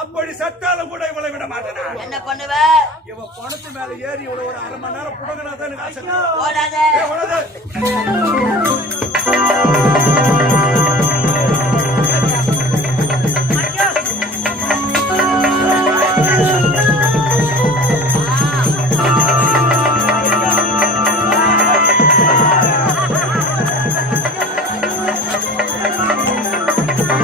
அப்படி சத்தாலும் கூட இவளை விட மாட்டேனா? என்ன பண்ணுவ? இவன் பணத்து மேல ஏறி இவ்வளவு ஒரு 1/2 மணி நேரம் புடங்கனா தான் எனக்கு ஆசை.